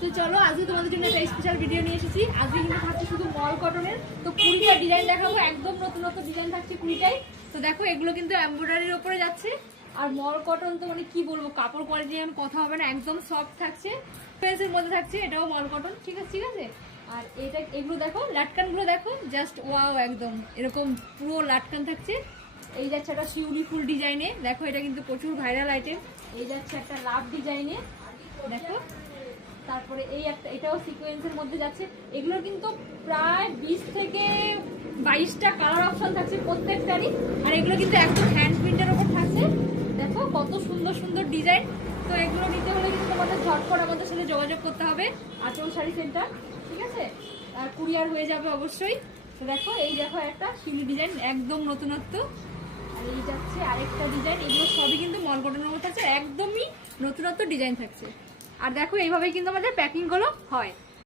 তো চলো, আজকে তোমাদের জন্য একটা স্পেশাল ভিডিও নিয়ে এসেছি। আজকে কিন্তু থাকছে শুধু মল কটনের তো কুড়িটা ডিজাইন দেখাবো, একদম নতুন নতুন ডিজাইন থাকছে কুড়িটাই। তো দেখো, এগুলো কিন্তু এমব্রয়ডারির ওপরে যাচ্ছে। আর মল কটন তো মানে কি বলব, কাপড় কোয়ালিটি যেমন কথা হবে না, একদম সফট থাকছে। ফেন্সের মধ্যে থাকছে, এটাও মল কটন ঠিক আছে ঠিক আছে? আর এটা, এগুলো দেখো, লাটকানগুলো দেখো জাস্ট ওয়াও একদম, এরকম পুরো লাটকান থাকছে। এই যাচ্ছে একটা শিউলি ফুল ডিজাইনে দেখো, এটা কিন্তু প্রচুর ভাইরাল আইটেম এই যাচ্ছে একটা লাভ ডিজাইনে দেখো তারপরে এই একটা, এটাও সিকোয়েন্সের মধ্যে যাচ্ছে। এগুলো কিন্তু প্রায় বিশ থেকে বাইশটা কালার অপশন থাকছে প্রত্যেকটারই। আর এগুলো কিন্তু একদম হ্যান্ড প্রিন্টের ওপর থাকছে। দেখো কত সুন্দর সুন্দর ডিজাইন তো এগুলো নিতে হলে কিন্তু তোমাদের ঝটপট আমাদের সাথে যোগাযোগ করতে হবে। আচল শাড়ি সেন্টার ঠিক আছে? আর কুরিয়ার হয়ে যাবে অবশ্যই। তো দেখো, এই দেখো একটা শিউলি ডিজাইন একদম নতুনত্ব। আর এই যাচ্ছে আরেকটা ডিজাইন এগুলো সবই কিন্তু মল কটনের মধ্যে থাকছে একদমই নতুনত্ব ডিজাইন থাকছে। আর দেখো এইভাবেই কিন্তু আমাদের প্যাকিংগুলো হয়।